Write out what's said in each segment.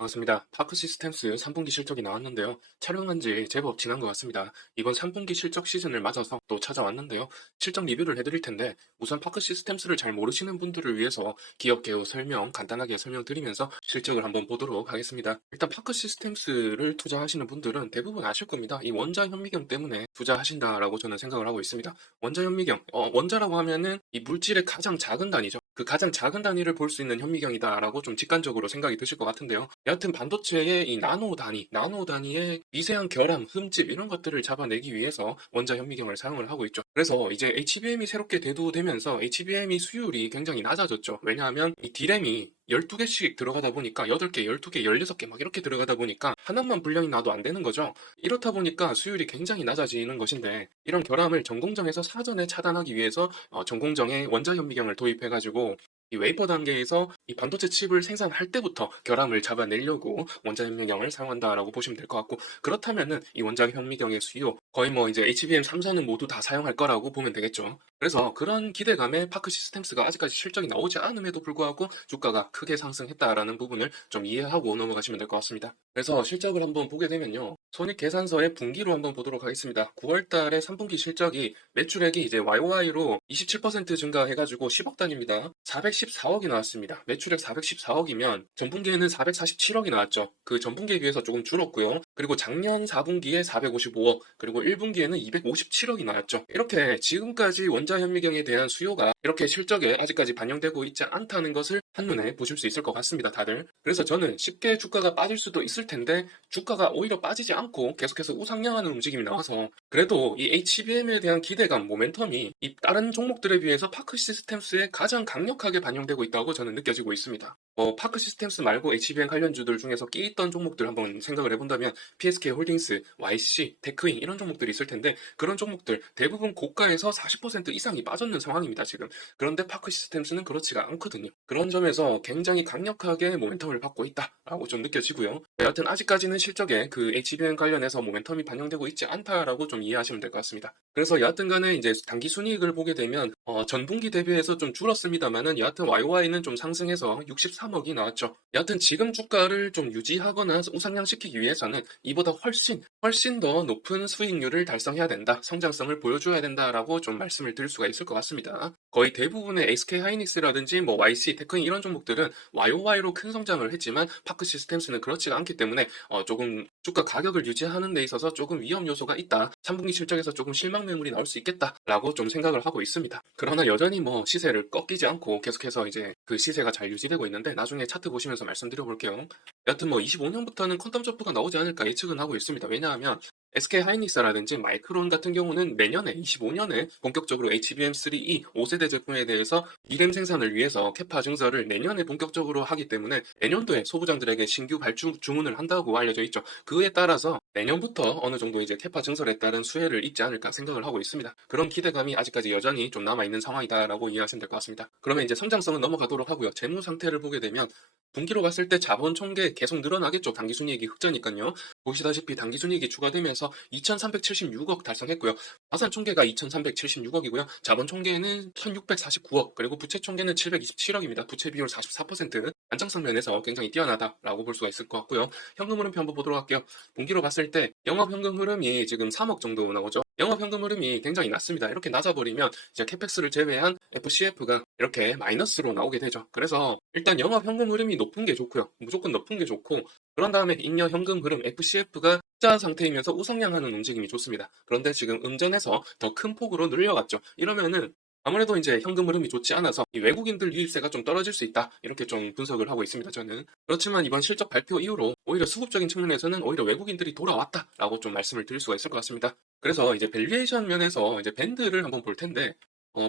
반갑습니다. 파크 시스템스 3분기 실적이 나왔는데요. 촬영한 지 제법 지난 것 같습니다. 이번 3분기 실적 시즌을 맞아서 또 찾아왔는데요. 실적 리뷰를 해드릴 텐데 우선 파크 시스템스를 잘 모르시는 분들을 위해서 기업 개요 설명 간단하게 설명드리면서 실적을 한번 보도록 하겠습니다. 일단 파크 시스템스를 투자하시는 분들은 대부분 아실 겁니다. 이 원자 현미경 때문에 투자하신다라고 저는 생각을 하고 있습니다. 원자 현미경, 원자라고 하면은 이 물질의 가장 작은 단위죠. 그 가장 작은 단위를 볼 수 있는 현미경이다라고 좀 직관적으로 생각이 드실 것 같은데요. 여하튼 반도체의 이 나노 단위의 미세한 결함, 흠집 이런 것들을 잡아내기 위해서 원자 현미경을 사용을 하고 있죠. 그래서 이제 HBM이 새롭게 대두되면서 HBM이 수율이 굉장히 낮아졌죠. 왜냐하면 이 D램이 12개씩 들어가다 보니까 8개, 12개, 16개 막 이렇게 들어가다 보니까 하나만 분량이 나도 안 되는 거죠. 이렇다 보니까 수율이 굉장히 낮아지는 것인데 이런 결함을 전공정에서 사전에 차단하기 위해서 전공정에 원자 현미경을 도입해가지고 이 웨이퍼 단계에서 이 반도체 칩을 생산할 때부터 결함을 잡아내려고 원자 현미경을 사용한다라고 보시면 될 것 같고, 그렇다면은 이 원자 현미경의 수요 거의 뭐 이제 HBM 3선은 모두 다 사용할 거라고 보면 되겠죠. 그래서 그런 기대감에 파크 시스템스가 아직까지 실적이 나오지 않음에도 불구하고 주가가 크게 상승했다라는 부분을 좀 이해하고 넘어가시면 될 것 같습니다. 그래서 실적을 한번 보게 되면요. 손익계산서의 분기로 한번 보도록 하겠습니다. 9월 달에 3분기 실적이 매출액이 이제 YOY로 27% 증가해가지고 10억 단위입니다. 414억이 나왔습니다. 매출액 414억이면 전분기에는 447억이 나왔죠. 그 전분기에 비해서 조금 줄었고요. 그리고 작년 4분기에 455억, 그리고 1분기에는 257억이 나왔죠. 이렇게 지금까지 원자 현미경에 대한 수요가 이렇게 실적에 아직까지 반영되고 있지 않다는 것을 한눈에 보실 수 있을 것 같습니다, 다들. 그래서 저는 쉽게 주가가 빠질 수도 있을 텐데 주가가 오히려 빠지지 않고 계속해서 우상향하는 움직임이 나와서 그래도 이 HBM에 대한 기대감, 모멘텀이 이 다른 종목들에 비해서 파크 시스템스에 가장 강력하게 반영되고 있다고 저는 느껴지고 있습니다. 파크 시스템스 말고 HBM 관련주들 중에서 끼 있던 종목들 한번 생각을 해본다면 PSK 홀딩스, YC, 테크인 이런 종목들이 있을 텐데 그런 종목들 대부분 고가에서 40% 이상이 빠졌는 상황입니다, 지금. 그런데 파크 시스템스는 그렇지가 않거든요. 그런 점에서 굉장히 강력하게 모멘텀을 받고 있다라고 좀 느껴지고요. 여하튼 아직까지는 실적에 그 HBM 관련해서 모멘텀이 반영되고 있지 않다라고 좀 이해하시면 될 것 같습니다. 그래서 여하튼 간에 이제 단기 순이익을 보게 되면 전분기 대비해서 좀 줄었습니다만은 여하튼 YOY는 좀 상승해서 63억이 나왔죠. 여하튼 지금 주가를 좀 유지하거나 우상향시키기 위해서는 이보다 훨씬 더 높은 수익률을 달성해야 된다. 성장성을 보여줘야 된다라고 좀 말씀을 드릴 수가 있을 것 같습니다. 거의 대부분의 SK 하이닉스라든지 뭐 YC, 테크인 이런 종목들은 YOY로 큰 성장을 했지만 파크 시스템스는 그렇지가 않기 때문에 조금 주가 가격을 유지하는 데 있어서 조금 위험 요소가 있다. 3분기 실적에서 조금 실망 매물이 나올 수 있겠다라고 좀 생각을 하고 있습니다. 그러나 여전히 뭐 시세를 꺾이지 않고 계속해서 이제 그 시세가 잘 유지되고 있는데 나중에 차트 보시면서 말씀드려 볼게요. 여하튼 뭐 25년부터는 퀀텀 점프가 나오지 않을까 예측은 하고 있습니다. 왜냐하면 SK 하이닉스라든지 마이크론 같은 경우는 내년에 25년에 본격적으로 HBM3E 5세대 제품에 대해서 D램 생산을 위해서 캐파 증설을 내년에 본격적으로 하기 때문에 내년도에 소부장들에게 신규 발주 주문을 한다고 알려져 있죠. 그에 따라서 내년부터 어느 정도 이제 캐파 증설에 따른 수혜를 입지 않을까 생각을 하고 있습니다. 그런 기대감이 아직까지 여전히 좀 남아있는 상황이다라고 이해하시면 될 것 같습니다. 그러면 이제 성장성은 넘어가도록 하고요. 재무 상태를 보게 되면 분기로 봤을 때 자본 총계 계속 늘어나겠죠. 당기순이익이 흑자니까요. 보시다시피 당기순이익이 추가되면서 2,376억 달성했고요. 자산 총계가 2,376억이고요. 자본 총계는 1,649억, 그리고 부채 총계는 727억입니다. 부채 비율 44%. 안정성 면에서 굉장히 뛰어나다라고 볼 수가 있을 것 같고요. 현금 흐름표 한번 보도록 할게요. 분기로 봤을 때 영업 현금 흐름이 지금 3억 정도 나오죠. 영업 현금 흐름이 굉장히 낮습니다. 이렇게 낮아버리면 이제 캐펙스를 제외한 FCF가 이렇게 마이너스로 나오게 되죠. 그래서 일단 영업 현금 흐름이 높은 게 좋고요. 무조건 높은 게 좋고, 그런 다음에 잉여 현금 흐름 FCF가 흑자 상태이면서 우상향하는 움직임이 좋습니다. 그런데 지금 음전에서 더 큰 폭으로 늘려갔죠. 이러면은 아무래도 이제 현금 흐름이 좋지 않아서 이 외국인들 유입세가 좀 떨어질 수 있다. 이렇게 좀 분석을 하고 있습니다, 저는. 그렇지만 이번 실적 발표 이후로 오히려 수급적인 측면에서는 오히려 외국인들이 돌아왔다라고 좀 말씀을 드릴 수가 있을 것 같습니다. 그래서 이제 밸류에이션 면에서 이제 밴드를 한번 볼 텐데,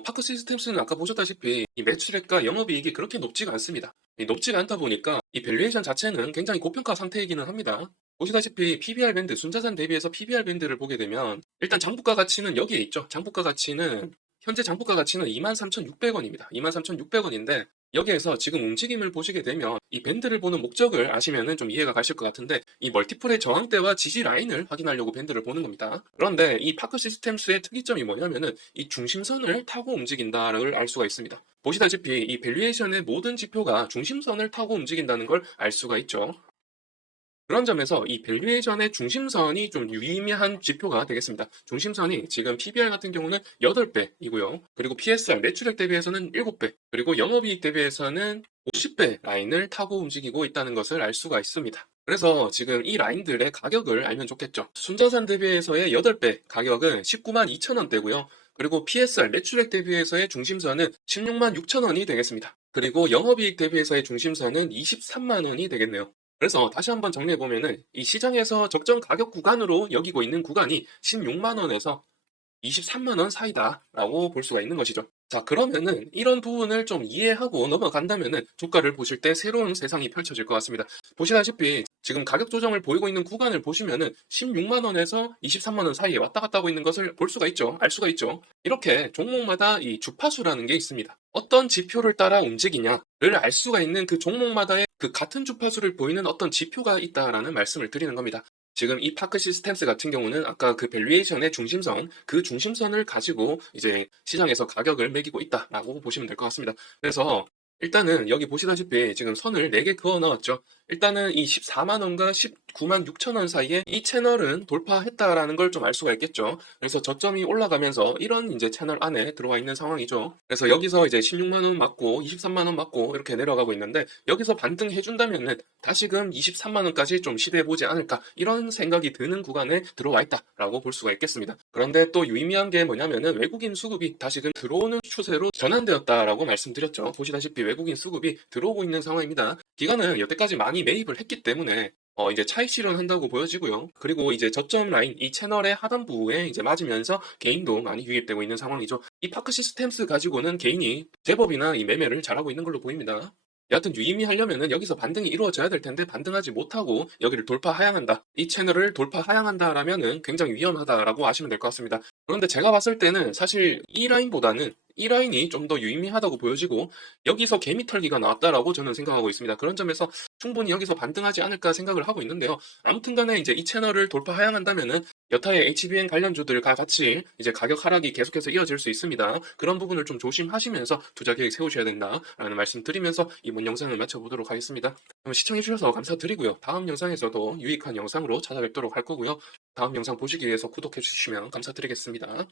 파크 시스템스는 아까 보셨다시피 이 매출액과 영업이익이 그렇게 높지가 않습니다. 이 높지가 않다 보니까 이 밸류에이션 자체는 굉장히 고평가 상태이기는 합니다. 보시다시피 PBR 밴드, 순자산 대비해서 PBR 밴드를 보게 되면 일단 장부가 가치는 여기에 있죠. 장부가 가치는 현재 장부가 가치는 23,600원입니다. 23,600원인데 여기에서 지금 움직임을 보시게 되면 이 밴드를 보는 목적을 아시면은 좀 이해가 가실 것 같은데, 이 멀티플의 저항대와 지지 라인을 확인하려고 밴드를 보는 겁니다. 그런데 이 파크 시스템스의 특이점이 뭐냐면은 이 중심선을 타고 움직인다를 알 수가 있습니다. 보시다시피 이 밸류에이션의 모든 지표가 중심선을 타고 움직인다는 걸 알 수가 있죠. 그런 점에서 이 밸류에이션의 중심선이 좀 유의미한 지표가 되겠습니다. 중심선이 지금 PBR 같은 경우는 8배이고요. 그리고 PSR 매출액 대비해서는 7배, 그리고 영업이익 대비해서는 50배 라인을 타고 움직이고 있다는 것을 알 수가 있습니다. 그래서 지금 이 라인들의 가격을 알면 좋겠죠. 순자산 대비해서의 8배 가격은 19만 2천 원대고요. 그리고 PSR 매출액 대비해서의 중심선은 16만 6천 원이 되겠습니다. 그리고 영업이익 대비해서의 중심선은 23만 원이 되겠네요. 그래서 다시 한번 정리해 보면은 이 시장에서 적정 가격 구간으로 여기고 있는 구간이 16만 원에서 23만 원 사이다라고 볼 수가 있는 것이죠. 자, 그러면은 이런 부분을 좀 이해하고 넘어간다면은 주가를 보실 때 새로운 세상이 펼쳐질 것 같습니다. 보시다시피 지금 가격 조정을 보이고 있는 구간을 보시면은 16만 원에서 23만 원 사이에 왔다 갔다 하고 있는 것을 볼 수가 있죠. 알 수가 있죠. 이렇게 종목마다 이 주파수라는 게 있습니다. 어떤 지표를 따라 움직이냐를 알 수가 있는 그 종목마다의 그 같은 주파수를 보이는 어떤 지표가 있다라는 말씀을 드리는 겁니다. 지금 이 파크 시스템스 같은 경우는 아까 그 밸류에이션의 중심선, 그 중심선을 가지고 이제 시장에서 가격을 매기고 있다라고 보시면 될 것 같습니다. 그래서 일단은 여기 보시다시피 지금 선을 4개 그어 넣었죠. 일단은 이 14만 원과 19만 6천 원 사이에 이 채널은 돌파했다라는 걸 좀 알 수가 있겠죠. 그래서 저점이 올라가면서 이런 이제 채널 안에 들어와 있는 상황이죠. 그래서 여기서 이제 16만 원 맞고 23만 원 맞고 이렇게 내려가고 있는데 여기서 반등해 준다면은 다시금 23만 원까지 좀 시도해 보지 않을까 이런 생각이 드는 구간에 들어와 있다라고 볼 수가 있겠습니다. 그런데 또 유의미한 게 뭐냐면은 외국인 수급이 다시금 들어오는 추세로 전환되었다라고 말씀드렸죠. 보시다시피 외국인 수급이 들어오고 있는 상황입니다. 기관은 여태까지 많이 매입을 했기 때문에 이제 차익 실현한다고 보여지고요. 그리고 이제 저점 라인 이 채널의 하단부에 이제 맞으면서 개인도 많이 유입되고 있는 상황이죠. 이 파크 시스템스 가지고는 개인이 제법이나 이 매매를 잘하고 있는 걸로 보입니다. 여하튼 유의미하려면은 여기서 반등이 이루어져야 될 텐데 반등하지 못하고 여기를 돌파 하향한다. 이 채널을 돌파 하향한다라면은 굉장히 위험하다라고 아시면 될 것 같습니다. 그런데 제가 봤을 때는 사실 이 라인보다는 이 라인이 좀 더 유의미하다고 보여지고 여기서 개미 털기가 나왔다라고 저는 생각하고 있습니다. 그런 점에서 충분히 여기서 반등하지 않을까 생각을 하고 있는데요. 아무튼 간에 이제 이 채널을 돌파 하향한다면은 여타의 HBN 관련주들과 같이 이제 가격 하락이 계속해서 이어질 수 있습니다. 그런 부분을 좀 조심하시면서 투자 계획 세우셔야 된다라는 말씀 드리면서 이번 영상을 마쳐보도록 하겠습니다. 그럼 시청해주셔서 감사드리고요. 다음 영상에서도 유익한 영상으로 찾아뵙도록 할 거고요. 다음 영상 보시기 위해서 구독해주시면 감사드리겠습니다.